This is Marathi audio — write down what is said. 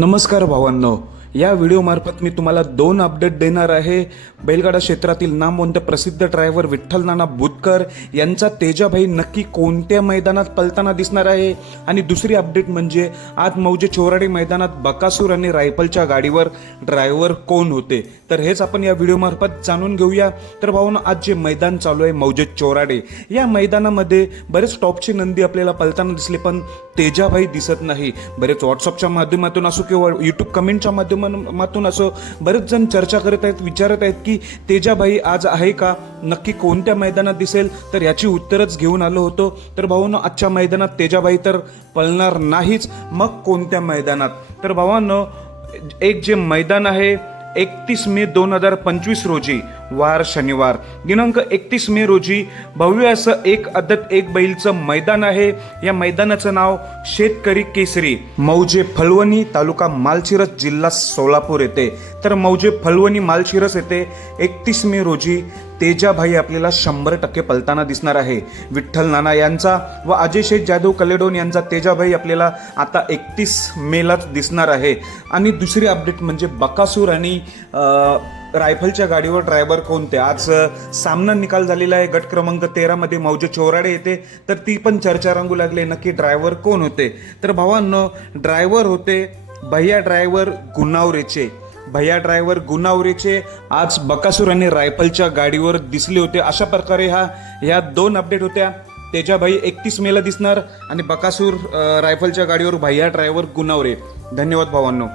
नमस्कार भावांनो. या व्हिडिओमार्फत मी तुम्हाला दोन अपडेट देणार आहे. बैलगाडा क्षेत्रातील नामवंत प्रसिद्ध ड्रायव्हर विठ्ठल नाना बुतकर यांचा तेजाभाई नक्की कोणत्या मैदानात पलताना दिसणार आहे? आणि दुसरी अपडेट म्हणजे आज मौजे चोराडे मैदानात बकासूर आणि रायफलच्या गाडीवर ड्रायव्हर कोण होते? तर हेच आपण या व्हिडिओमार्फत जाणून घेऊया. तर भाऊन आज जे मैदान चालू आहे मौजे चोराडे या मैदानामध्ये बरेच टॉपचे नंदी आपल्याला पलताना दिसले पण तेजाभाई दिसत नाही. बरेच व्हॉट्सअपच्या माध्यमातून असो किंवा यूट्यूब कमेंटच्या माध्यमातून असो बरेच जण चर्चा करत आहेत विचारत आहेत की तेजाभाई आज आहे का? नक्की कोणत्या मैदानात दिसेल? तर याची उत्तरच घेऊन आलो होतो. तर भावांनो आजच्या मैदानात तेजाबाई तर पळणार नाहीच. मग कोणत्या मैदानात? तर भावांनो एक जे मैदान आहे एकतीस मे दोन हजार पंचवीस रोजी वार शनिवार. दिनांक एकतीस मे रोजी भव्य असं एक अदत एक बैलचं मैदान आहे. या मैदानाचं नाव शेतकरी केसरी. मौजे फलवणी तालुका मालशिरस जिल्हा सोलापूर येथे तर मौजे फलवणी मालशिरस येथे एकतीस मे रोजी तेजाभाई आपल्याला शंभर टक्के पलताना दिसणार आहे. विठ्ठल नाना यांचा व अजय शेठ जाधव कलेडोन यांचा तेजाभाई आपल्याला आता एकतीस मेलाच दिसणार आहे. आणि दुसरी अपडेट म्हणजे बकासूर आणि रायफलच्या गाडीवर ड्रायव्हर कोणते? आज सामना निकाल झालेला आहे. गट क्रमांक तेरामध्ये मौजे चोराडे येते. तर ती पण चर्चा रंगू लागली. नक्की ड्रायव्हर कोण होते? तर भावांनो ड्रायव्हर होते भैया ड्रायव्हर गुन्हावरेचे. भैया ड्रायव्हर गुन्हावरीचे आज बकासूर आणि रायफलच्या गाडीवर दिसले होते. अशा प्रकारे हा ह्या दोन अपडेट होत्या. तेजाभाई एकतीस मेला दिसणार आणि बकासूर रायफलच्या गाडीवर भैया ड्रायव्हर गुन्हावरे धन्यवाद भावांनो.